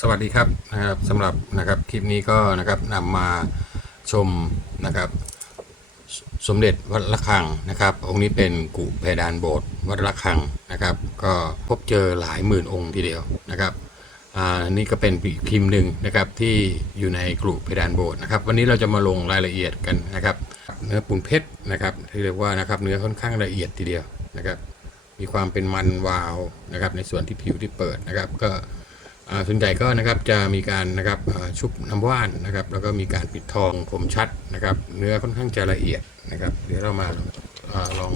สวัสดีครับนะครับสำหรับนะครับคลิปนี้ก็นะครับนำมาชมนะครับ สมเด็จวัดระฆังนะครับ องค์นี้เป็นกุเพดานโบสถ์วัดระฆังนะครับ ก็พบเจอหลายหมื่นองค์ทีเดียวนะครับอ่านี่ก็เป็นอีกพิมพ์หนึ่งนะครับที่อยู่ในกรุเพดานโบสถ์นะครับ วันนี้เราจะมาลงรายละเอียดกันนะครับ เนื้อปูนเพชรนะครับที่เรียกว่านะครับเนื้อค่อนข้างละเอียดทีเดียวนะครับ มีความเป็นมันวาวนะครับ ในส่วนที่ผิวที่เปิดนะครับ ก็ ส่วนใหญ่ก็นะครับจะมีการนะครับชุบน้ำว่านนะครับ แล้วก็มีการปิดทองคมชัดนะครับ เนื้อค่อนข้างจะละเอียดนะครับ เดี๋ยวเรามาลอง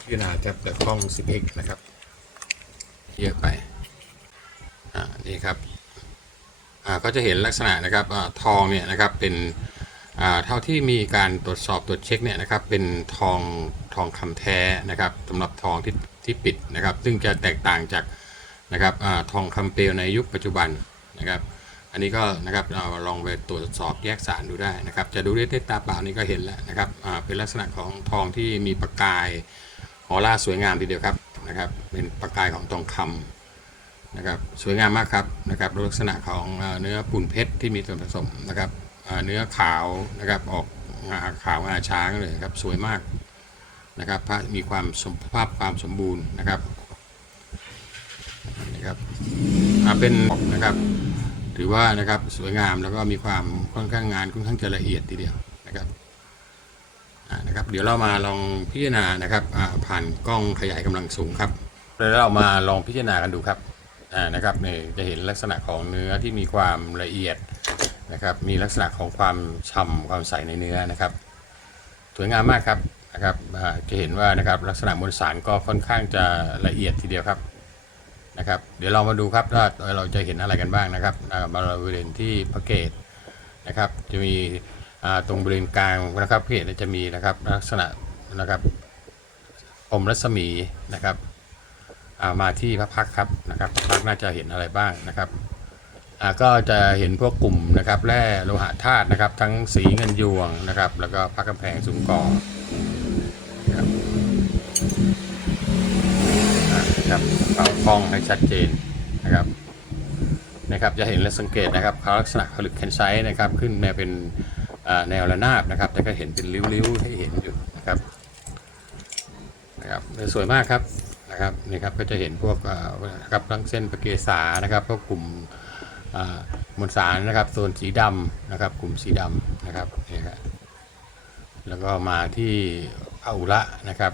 พิจารณาแท็บแต่กล้อง 10x นะครับ เยอะไปอ่านี่ครับอ่าก็จะเห็นลักษณะนะครับอทองเนี่ยนะครับเป็นอ่าเท่าที่มีการตรวจสอบตรวจเช็คเนี่ยนะครับเป็นทองทองคำแท้นะครับสำหรับทองที่ที่ปิดนะครับ ซึ่งจะแตกต่างจาก นะครับอทองคำเปลวในยุคปัจจุบันนะครับอันนี้ก็นะครับเราลองไปตรวจสอบแยกสารดูได้นะครับ จะดูด้วยตาเปล่านี่ก็เห็นแล้วนะครับเป็นลักษณะของทองที่มีประกายออร่าสวยงามทีเดียวครับนะครับเป็นประกายของทองคำนะครับสวยงามมากครับนะครับลักษณะของเนื้อปูนเพชรที่มีส่วนผสมนะครับเนื้อขาวนะครับออกงาขาวงาช้างเลยครับสวยมากนะครับพระมีความสมภาพความสมบูรณ์นะครับ นะครับอ่าเป็นนะครับ ถือว่านะครับสวยงามแล้วก็มีความค่อนข้างงานค่อนข้างจะละเอียดทีเดียวนะครับนะครับ เดี๋ยวเรามาลองพิจารณานะครับผ่านกล้องขยายกำลังสูงครับแล้วเรามาลองพิจารณากันดูครับนะครับนี่จะเห็นลักษณะของเนื้อที่มีความละเอียดนะครับ มีลักษณะของความฉ่ำความใสในเนื้อนะครับ สวยงามมากครับนะครับจะเห็นว่านะครับลักษณะมวลสารก็ค่อนข้างจะละเอียดทีเดียวครับ นะครับ เดี๋ยวเรามาดูครับว่าเราจะเห็นอะไรกันบ้างนะครับบริเวณที่พระเกตนะครับ จะมีตรงบริเวณกลางนะครับพระเกตจะมีนะครับลักษณะนะครับอมรัศมีนะครับมาที่พระพักครับนะครับพระพักน่าจะเห็นอะไรบ้างนะครับก็จะเห็นพวกกลุ่มนะครับแร่โลหะธาตุนะครับ ทั้งสีเงินยวงนะครับ แล้วก็พระกำแพงสูงก่อะครับ นะครับเอากล้องให้ชัดเจนนะครับนะครับจะเห็นและสังเกตนะครับเขาลักษณะผลึกแคนไซต์นะครับขึ้นมาเป็นแนวระนาบนะครับแต่ก็เห็นเป็นริ้วๆให้เห็นอยู่นะครับนะครับสวยมากครับนะครับนี่ครับก็จะเห็นพวกนะครับทั้งเส้นประเกษานะครับพวกกลุ่มมวลสารนะครับโซนสีดำนะครับกลุ่มสีดำนะครับนี่ครับแล้วก็มาที่พระอุระนะครับ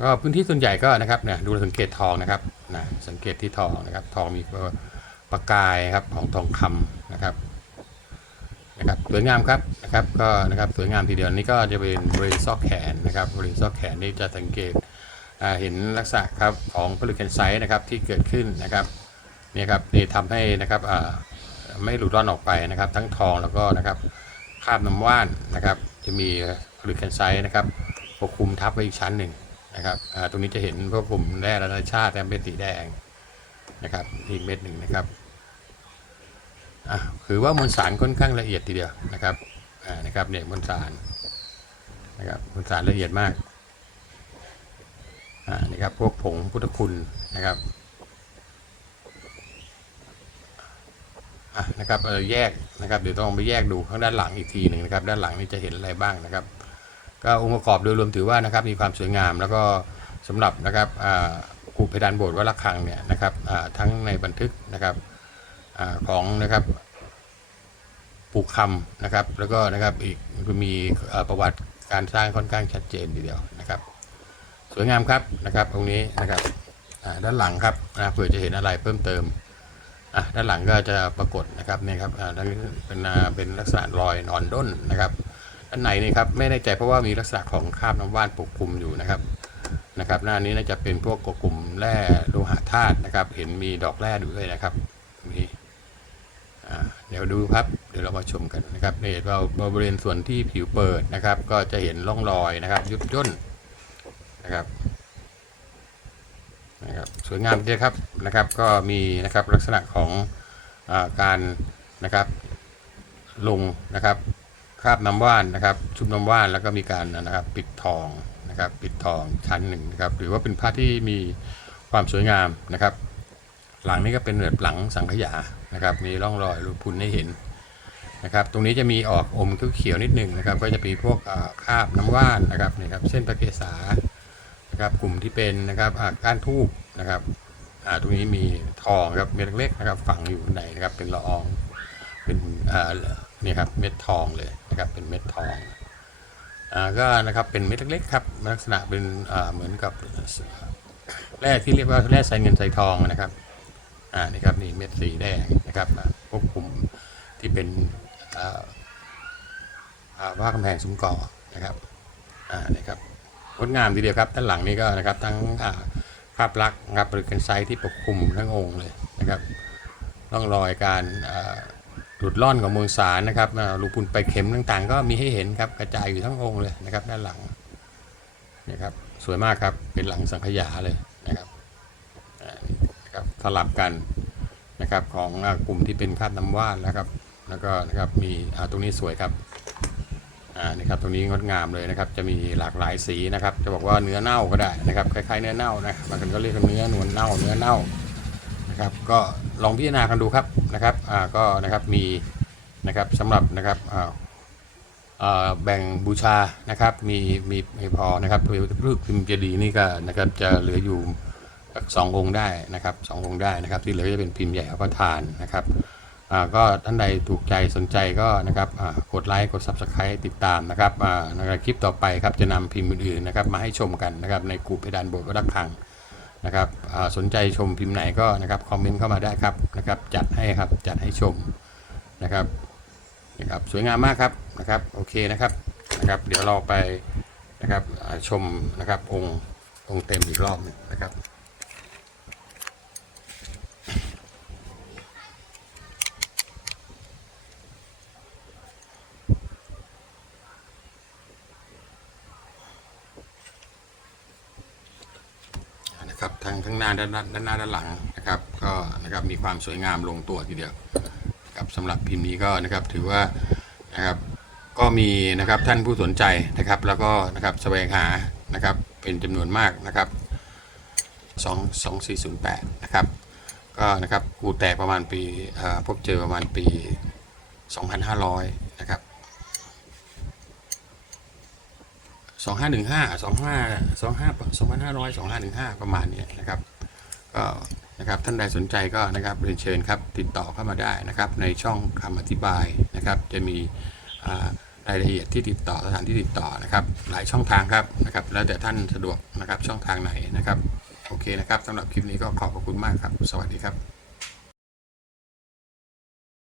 ก็พื้นที่ส่วนใหญ่ก็นะครับเนี่ยดูสังเกตทองนะครับนะสังเกตที่ทองนะครับทองมีประกายครับของทองคำนะครับนะครับสวยงามครับนะครับก็นะครับสวยงามทีเดียวนี่ก็จะเป็นบริเวณซอกแขนนะครับบริเวณซอกแขนนี่จะสังเกตเห็นลักษณะครับของผลึกแคนไซต์นะครับที่เกิดขึ้นนะครับเนี่ยครับนี่ทำให้นะครับอ่าไม่หลุดร่อนออกไปนะครับ ทั้งทองแล้วก็นะครับคาบน้ำว่านนะครับ จะมีผลึกแคนไซต์นะครับปกคลุมทับไว้อีกชั้นหนึ่ง นะครับตรงนี้จะเห็นพวกกลุ่มแร่ระนาชาติแอมเป็นสีแดงนะครับอีกเม็ดหนึ่งนะครับอะถือว่ามวลสารค่อนข้างละเอียดทีเดียวนะครับนะครับเนี่ยมวลสารนะครับมวลสารละเอียดมากนี่ครับพวกผงพุทธคุณนะครับนะครับเออแยกนะครับเดี๋ยวต้องไปแยกดูข้างด้านหลังอีกทีหนึ่งนะครับ ด้านหลังนี่จะเห็นอะไรบ้างนะครับ ก็องค์ประกอบโดยรวมถือว่านะครับมีความสวยงาม แล้วก็สำหรับนะครับกูเพดานโบสถ์วัดระฆังเนี่ยนะครับทั้งในบันทึกนะครับอของนะครับปลูกคำนะครับ แล้วก็นะครับอีกมีประวัติการสร้างค่อนข้างชัดเจนทีเดียวนะครับ สวยงามครับนะครับตรงนี้นะครับด้านหลังครับเผื่อจะเห็นอะไรเพิ่มเติมด้านหลังก็จะปรากฏนะครับนี่ครับอ่าด้านนี้เป็นเป็นลักษณะรอยนอนด้นนะครับ ด้านในนี่ครับไม่แน่ใจเพราะว่ามีลักษณะของคราบน้ำว่านปกคลุมอยู่นะครับนะครับ หน้านี้น่าจะเป็นพวกกลุ่มแร่โลหะธาตุนะครับ เห็นมีดอกแร่อยู่ด้วยนะครับนี่เดี๋ยวดูครับ เดี๋ยวเรามาชมกันนะครับเนี่ยเราบริเวณส่วนที่ผิวเปิดนะครับ ก็จะเห็นร่องรอยนะครับ ยุบย่นนะครับนะครับสวยงามดีครับนะครับ ก็มีนะครับลักษณะของอการนะครับลงนะครับ คราบน้ำว่านนะครับ ชุบน้ำว่านแล้วก็มีการนะครับปิดทองนะครับ ปิดทองชั้นหนึ่งนะครับ หรือว่าเป็นผ้าที่มีความสวยงามนะครับ หลังนี้ก็เป็นแบบหลังสังขยานะครับ มีร่องรอยรูพุนให้เห็นนะครับ ตรงนี้จะมีออกอมเขียวๆนิดหนึ่งนะครับ ก็จะมีพวกคราบน้ำว่านนะครับนี่ครับ เส้นประเกษานะครับ กลุ่มที่เป็นนะครับก้านทูบนะครับตรงนี้มีทองครับเม็ดเล็กๆนะครับ ฝังอยู่ในนะครับเป็นละออง เป็นอ่านี่ครับเม็ดทองเลยนะครับเป็นเม็ดทองอ่าก็นะครับเป็นเม็ดเล็กๆครับลักษณะเป็นอ่าเหมือนกับแร่ที่เรียกว่าแร่ใส่เงินใส่ทองนะครับอ่านี่ครับนี่เม็ดสีแดงนะครับอ่าควบคุมที่เป็นอ่าอ่าว่ากำแพงซุ้มก่อนะครับอ่านี่ครับงดงามทีเดียวครับด้านหลังนี้ก็นะครับทั้งอ่าภาพลักษณ์นะครับหรือกันไซที่ปกคลุมทั้งองค์เลยนะครับร่องรอยการอ่า หลุดล่อนของมวลสารนะครับอ่ารูพุนไปเข็มต่างๆ ก็มีให้เห็นครับกระจายอยู่ทั้งองค์เลยนะครับ ด้านหลังนะครับสวยมากครับเป็นหลังสังขยาเลยนะครับนะครับสลับกันนะครับของกลุ่มที่เป็นคาบน้ำว่านนะครับ แล้วก็นะครับมีตรงนี้สวยครับอ่านี่ครับตรงนี้งดงามเลยนะครับ จะมีหลากหลายสีนะครับ จะบอกว่าเนื้อเน่าก็ได้นะครับคล้ายๆเนื้อเน่านะบางคนก็เรียกเนื้อนวลเน่าเนื้อเน่า นะครับ ก็ลองพิจารณากันดูครับนะครับอ่าก็นะครับมีนะครับสำหรับนะครับอ่าแบ่งบูชานะครับมีมีไม่พอนะครับรูปพิมพ์เจดีย์นี่ก็นะครับจะเหลืออยู่สององค์ได้นะครับสององค์ได้นะครับ ที่เหลือจะเป็นพิมพ์ใหญ่พระประธานนะครับก็ท่านใดถูกใจสนใจก็นะครับกดไลค์กด Subscribe ติดตามนะครับในคลิปต่อไปครับจะนำพิมพ์อื่นๆนะครับมาให้ชมกันนะครับในกลุ่มเพดานโบสถ์วัดระฆัง นะครับสนใจชมพิมพ์ไหนก็นะครับคอมเมนต์เข้ามาได้ครับนะครับ จัดให้ครับจัดให้ชมนะครับนะครับสวยงามมากครับนะครับโอเคนะครับนะครับ เดี๋ยวเราไปนะครับชมนะครับองค์องค์เต็มอีกรอบนึงนะครับ นะครับทั้งทั้งหน้าด้านหน้าด้านหน้าด้านหลังนะครับ ก็นะครับมีความสวยงามลงตัวทีเดียวครับสำหรับพิมพ์นี้ก็นะครับถือว่านะครับก็มีนะครับท่านผู้สนใจนะครับ แล้วก็นะครับแสวงหานะครับเป็นจำนวนมากนะครับ2 2408นะครับก็นะครับกูแตกประมาณปีพบเจอประมาณปี 2500 นะครับ สองห้าหนึ่งห้าสองห้าสองห้าสองพันห้าร้อยสองห้าหนึ่งห้าประมาณนี้นะครับก็นะครับท่านใดสนใจก็นะครับเรียนเชิญครับติดต่อเข้ามาได้นะครับ ในช่องคำอธิบายนะครับ จะมีรายละเอียดที่ติดต่อสถานที่ติดต่อนะครับ หลายช่องทางครับนะครับ แล้วแต่ท่านสะดวกนะครับช่องทางไหนนะครับ โอเคนะครับสำหรับคลิปนี้ก็ขอบพระคุณมากครับ สวัสดีครับ